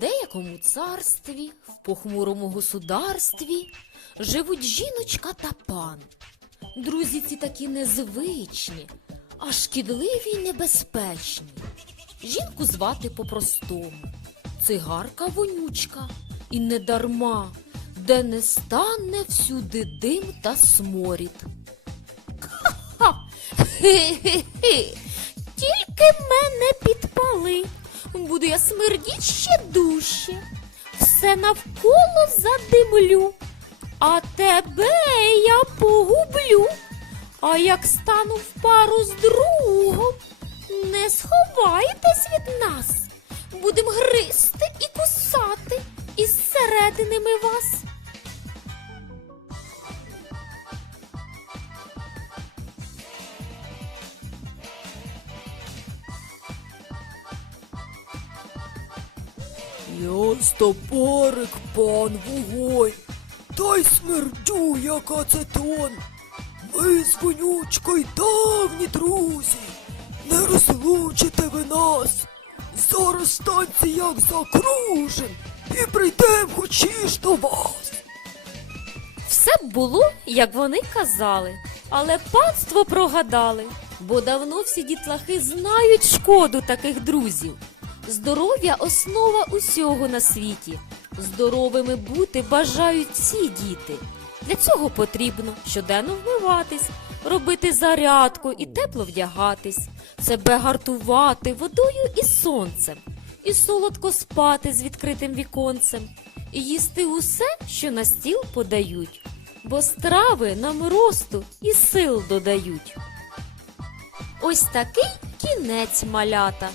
Деякому царстві, в похмурому государстві живуть жіночка та пан. Друзі ці такі незвичні, а шкідливі й небезпечні. Жінку звати по-простому. Цигарка вонючка, і не дарма, де не стане всюди дим та сморід. Ха! Хе-хе-хе! Буду я смердіть ще дужче. Все навколо задимлю, а тебе я погублю. А як стану в пару з другом, не сховайтесь від нас. Будем гризти і кусати із середини ми вас. Я стопорик, пан вогонь, та й смердю, як ацетон. Ми з вонючкою давні друзі, не розлучите ви нас. Зараз станція як закружим, і прийдем хочеш до вас. Все б було, як вони казали, але панство прогадали, бо давно всі дітлахи знають шкоду таких друзів. Здоров'я основа усього на світі. Здоровими бути бажають всі діти. Для цього потрібно щоденно вмиватись, робити зарядку і тепло вдягатись, себе гартувати водою і сонцем, і солодко спати з відкритим віконцем, і їсти усе, що на стіл подають, бо страви нам росту і сил додають. Ось такий кінець малята.